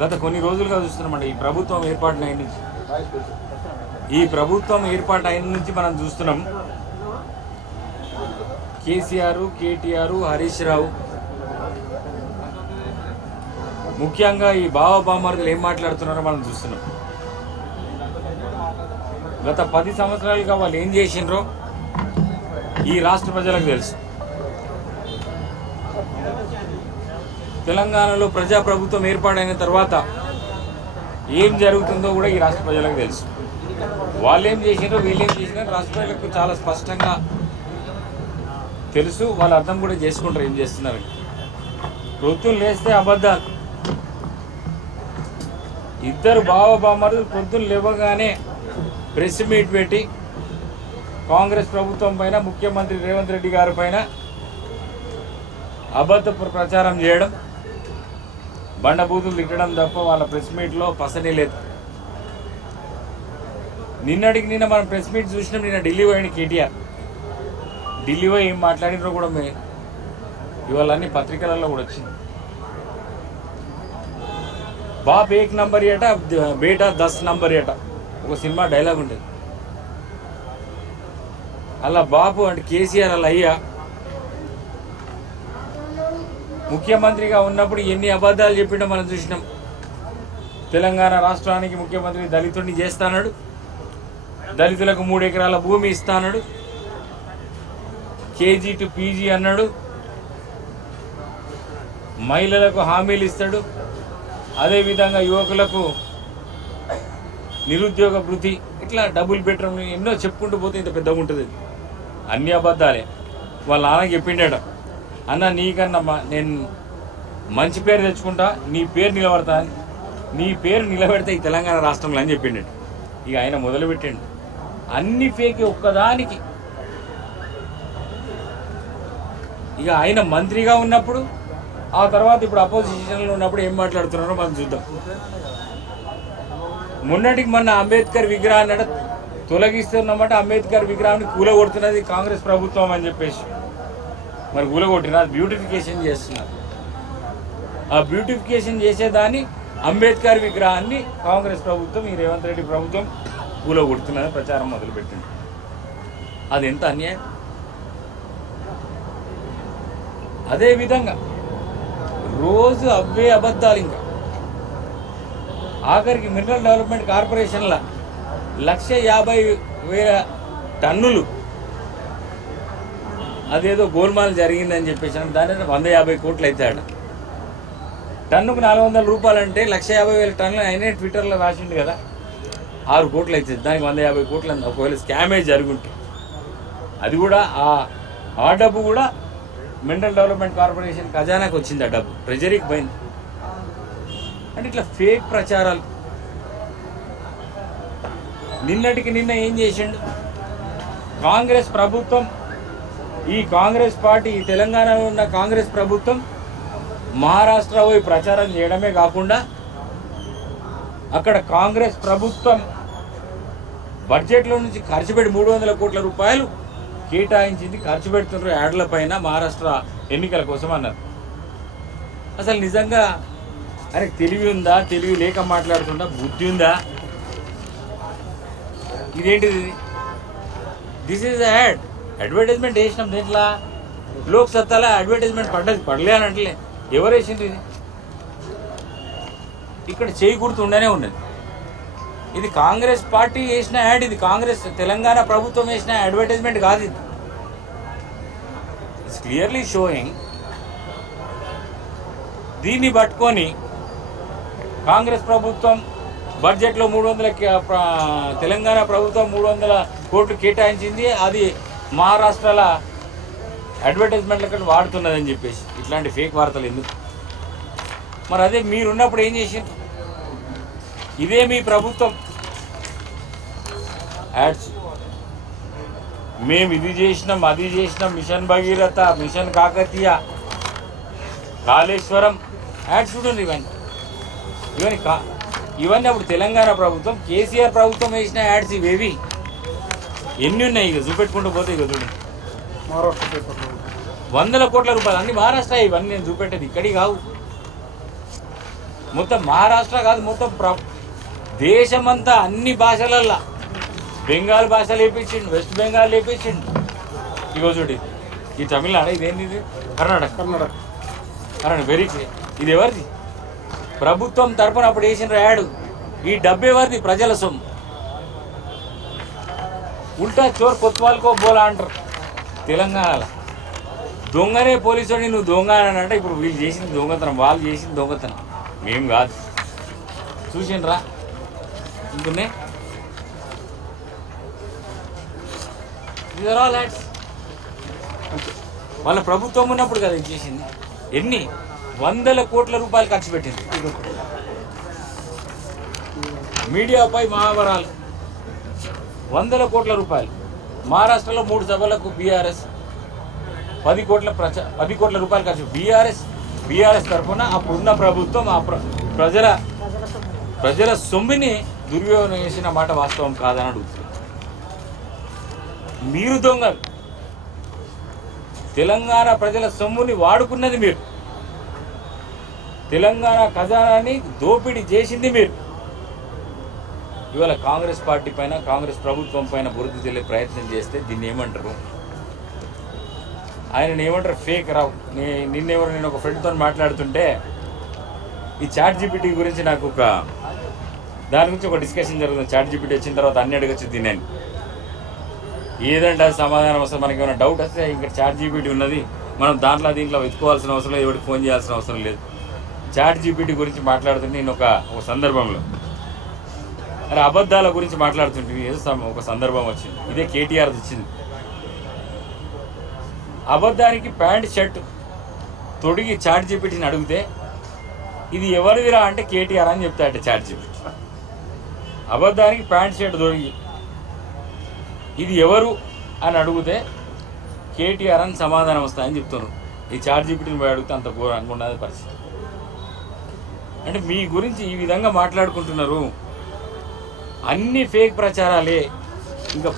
గత కొన్ని రోజులుగా చూస్తున్నామండి ఈ ప్రభుత్వం ఏర్పాటు అయిన నుంచి మనం చూస్తున్నాం కేసీఆర్, కేటీఆర్, హరీష్ రావు ముఖ్యంగా ఈ బావబామర్దులు ఏం మాట్లాడుతున్నారో మనం చూస్తున్నాం. గత 10 సంవత్సరాలుగా వాళ్ళు ఏం చేసిండ్రో ఈ రాష్ట్ర ప్రజలకు తెలుసు. తెలంగాణలో ప్రజాప్రభుత్వం ఏర్పాటైన తర్వాత ఏం జరుగుతుందో కూడా ఈ రాష్ట్ర ప్రజలకు తెలుసు. వాళ్ళు ఏం చేసినారో వీళ్ళు ఏం చేసినారో రాష్ట్ర ప్రజలకు చాలా స్పష్టంగా తెలుసు. వాళ్ళు అర్థం కూడా చేసుకుంటారు ఏం చేస్తున్నారు. పొద్దున్న లేస్తే అబద్ధాలు. ఇద్దరు బావబామరులు పొద్దున్న లేవగానే ప్రెస్ మీట్ పెట్టి కాంగ్రెస్ ప్రభుత్వం పైన, ముఖ్యమంత్రి రేవంత్ రెడ్డి గారి పైన అబద్ధ ప్రచారం చేయడం, బండబూతులు తిట్టడం తప్ప వాళ్ళ ప్రెస్ మీట్లో పసనే లేదు. నిన్నటికి నిన్న మనం ప్రెస్ మీట్ చూసినాం. నిన్న ఢిల్లీ పోయిన కేటీఆర్. ఢిల్లీ పోయి ఏం మాట్లాడినో కూడా ఇవాళ అన్ని పత్రికలలో కూడా వచ్చింది. బాప్ 1 నంబర్ ఏట, బేటా 10 నంబర్ ఏట, ఒక సినిమా డైలాగ్ ఉంటుంది. అలా బాపు అంటే కేసీఆర్ అలా అయ్యా ముఖ్యమంత్రిగా ఉన్నప్పుడు ఎన్ని అబద్ధాలు చెప్పిండో మనం చూసినాం. తెలంగాణ రాష్ట్రానికి ముఖ్యమంత్రి దళితుడిని చేస్తాడు, దళితులకు 3 ఎకరాల భూమి ఇస్తాడు, కేజీ టు పీజీ అన్నాడు, మహిళలకు హామీలు ఇస్తాడు, అదేవిధంగా యువకులకు నిరుద్యోగ వృత్తి, ఇట్లా డబుల్ బెడ్రూమ్ ఎన్నో చెప్పుకుంటూ పోతే ఇంత పెద్దగా ఉంటుంది. అన్ని అబద్ధాలే. వాళ్ళ నాన్నకి చెప్పిండట, అన్న నీకన్నా నేను మంచి పేరు తెచ్చుకుంటా, నీ పేరు నిలబడతా, నీ పేరు నిలబెడతా ఈ తెలంగాణ రాష్ట్రంలో అని చెప్పిండట. ఇక ఆయన మొదలుపెట్టిండు అన్ని ఫేక్ ఒక్కదానికి. ఇక ఆయన మంత్రిగా ఉన్నప్పుడు, ఆ తర్వాత ఇప్పుడు అపోజిషన్లో ఉన్నప్పుడు ఏం మాట్లాడుతున్నారో మనం చూద్దాం. మొన్నటికి మొన్న అంబేద్కర్ విగ్రహాన్ని తొలగిస్తున్నమాట, అంబేద్కర్ విగ్రహాన్ని కూలగొడుతున్నది కాంగ్రెస్ ప్రభుత్వం అని చెప్పేసి. మరి కూలగొట్టిన బ్యూటిఫికేషన్ చేస్తున్నారు. ఆ బ్యూటిఫికేషన్ చేసేదాన్ని అంబేద్కర్ విగ్రహాన్ని కాంగ్రెస్ ప్రభుత్వం, ఈ రేవంత్ రెడ్డి ప్రభుత్వం కూలగొడుతున్నదని ప్రచారం మొదలుపెట్టింది. అది ఎంత అన్యాయం. అదేవిధంగా రోజు అవే అబద్ధాలు. ఇంకా ఆఖరికి మినరల్ డెవలప్మెంట్ కార్పొరేషన్ల 150,000 టన్నులు అదేదో గోల్మాల్ జరిగిందని చెప్పేసి దాని 150 కోట్లు అవుతాడు. టన్నుకు 400 రూపాయలు అంటే 150,000 టన్నులు అయినా ట్విట్టర్లో రాసిండు కదా, 6 కోట్లు అవుతుంది. దానికి 150 కోట్లు అంది. ఒకవేళ స్కామే జరుగుంటే అది కూడా ఆ డబ్బు కూడా మినరల్ డెవలప్మెంట్ కార్పొరేషన్ ఖజానాకి వచ్చింది. ఆ డబ్బు ట్రెజరీకి పోయింది. అంటే ఇట్లా ఫేక్ ప్రచారాలు. నిన్నటికి నిన్న ఏం చేసిండు కాంగ్రెస్ ప్రభుత్వం, ఈ కాంగ్రెస్ పార్టీ, ఈ తెలంగాణలో ఉన్న కాంగ్రెస్ ప్రభుత్వం మహారాష్ట్ర పోయి ప్రచారం చేయడమే కాకుండా అక్కడ కాంగ్రెస్ ప్రభుత్వం బడ్జెట్లో నుంచి ఖర్చు పెట్టి 300 కోట్ల రూపాయలు కేటాయించింది, ఖర్చు పెడుతున్నారు యాడ్ల పైన మహారాష్ట్ర ఎన్నికల కోసం అన్నారు. అసలు నిజంగా అరే తెలివి ఉందా, తెలివి లేక మాట్లాడుతుందా, బుద్ధి ఉందా? ఇదేంటిది? దిస్ ఈజ్ యాడ్, అడ్వర్టైజ్మెంట్ వేసినాం. దీంట్లో లోక్ సత్తాలో అడ్వర్టైజ్మెంట్ పడలే అని అంటే ఎవరు వేసింది? ఇది ఇక్కడ చేయి గుర్తు ఉండనే ఉన్నది. ఇది కాంగ్రెస్ పార్టీ వేసిన యాడ్, ఇది కాంగ్రెస్ తెలంగాణ ప్రభుత్వం వేసిన అడ్వర్టైజ్మెంట్ కాదు. ఇది ఇట్స్ క్లియర్లీ షోయింగ్. దీన్ని పట్టుకొని కాంగ్రెస్ ప్రభుత్వం బడ్జెట్లో 300 తెలంగాణ ప్రభుత్వం 300 కోట్లు కేటాయించింది, అది మహారాష్ట్రలో అడ్వర్టైజ్మెంట్ల వాడుతున్నదని చెప్పేసి ఇట్లాంటి ఫేక్ వార్తలు ఎందుకు? మరి అదే మీరున్నప్పుడు ఏం చేసింది? ఇదే మీ ప్రభుత్వం యాడ్స్, మేము ఇది చేసినాం, అది చేసినాం, mission Bhagiratha, mission Kakatiya, Kaleshwaram ads చూడండి. ఇవన్నీ అప్పుడు తెలంగాణ ప్రభుత్వం, కేసీఆర్ ప్రభుత్వం వేసిన యాడ్స్ ఇవేవి ఎన్ని ఉన్నాయి? ఇక చూపెట్టుకుంటూ పోతే ఇక చూడండి 100 కోట్ల రూపాయలు అన్ని మహారాష్ట్ర. ఇవన్నీ నేను చూపెట్టేది ఇక్కడి కావు. మొత్తం మహారాష్ట్ర కాదు, మొత్తం దేశమంతా అన్ని భాషలల్లా బెంగాల్ భాష లేపించిండు, వెస్ట్ బెంగాల్ లేపించిండు. ఇగో చూడు, ఈ తమిళనాడు, ఇదేంటి, ఇది కర్ణాటక వెరీ క్లియర్. ఇది ఎవరిది? ప్రభుత్వం తరపున అప్పుడు వేసిన యాడ్. ఈ డబ్బు ఎవరిది? ప్రజల సొమ్ము. ఉల్టా చోర్ కొత్వాల్కో బోలా అంటారు తెలంగాణలో. దొంగనే పోలీసుని నువ్వు దొంగ అని అంటే, ఇప్పుడు వీళ్ళు చేసింది దొంగతనం, వాళ్ళు చేసింది దొంగతనం, మేం కాదు. చూసిండ్రా ఇంకొన్నే వాళ్ళ ప్రభుత్వం ఉన్నప్పుడు కదా ఇది చేసింది. ఎన్ని వందల కోట్ల రూపాయలు ఖర్చు పెట్టింది మీడియాపై మహావరాలు, వందల కోట్ల రూపాయలు. మహారాష్ట్రలో 3 సభలకు బీఆర్ఎస్ 10 కోట్ల రూపాయలు ఖర్చు. బీఆర్ఎస్ తరఫున అప్పుడున్న ప్రభుత్వం ఆ ప్రజల సొమ్మిని దుర్వినియోగం చేసిన మాట వాస్తవం కాదని అడుగుతుంది. మీరు దొంగలు, తెలంగాణ ప్రజల సొమ్ముని వాడుకున్నది మీరు, తెలంగాణ ఖజానాన్ని దోపిడీ చేసింది మీరు. ఇవాళ కాంగ్రెస్ పార్టీ పైన, కాంగ్రెస్ ప్రభుత్వం పైన బురద చెల్లే ప్రయత్నం చేస్తే దీన్ని ఏమంటారు? ఆయన ఏమంటారు? ఫేక్ రావు. నేను ఒక ఫ్రెండ్తో మాట్లాడుతుంటే ఈ చాట్ జీపీటీ గురించి నాకు దాని గురించి ఒక డిస్కషన్ జరుగుతుంది. చాట్ జీపీటీ వచ్చిన తర్వాత అన్ని అడగచ్చు దీన్ని, ఏదంటే అది సమాధానం వస్తుంది. మనకి ఏమైనా డౌట్ వస్తే ఇంకా చాట్ జీపీటీ ఉన్నది, మనం దీంట్లో వెతుకోవాల్సిన అవసరం లేదు, ఎవరికి ఫోన్ చేయాల్సిన అవసరం లేదు. చాట్ జీపీటీ గురించి మాట్లాడుతుంటే నేను ఒక సందర్భంలో అరే అబద్ధాల గురించి మాట్లాడుతుంటే ఒక సందర్భం వచ్చింది. ఇదే కేటీఆర్ వచ్చింది. అబద్ధానికి ప్యాంట్ షర్ట్ తొడిగి చాట్ జీపీటీని అడిగితే ఇది ఎవరిదిరా అంటే కేటీఆర్ అని చెప్తాడట చాట్ జీపీటీ. అబద్ధానికి ప్యాంట్ షర్ట్ తొడిగి ఇది ఎవరు అని అడిగితే కేటీఆర్ అని సమాధానం వస్తాయని చెప్తున్నారు. ఈ చాట్ జీపీటీని పోయి అడిగితే అంత ఘోరంగా ఉన్నది పరిస్థితి. అంటే మీ గురించి ఈ విధంగా మాట్లాడుకుంటున్నారు. అన్ని ఫేక్ ప్రచారాలే. ఇంకా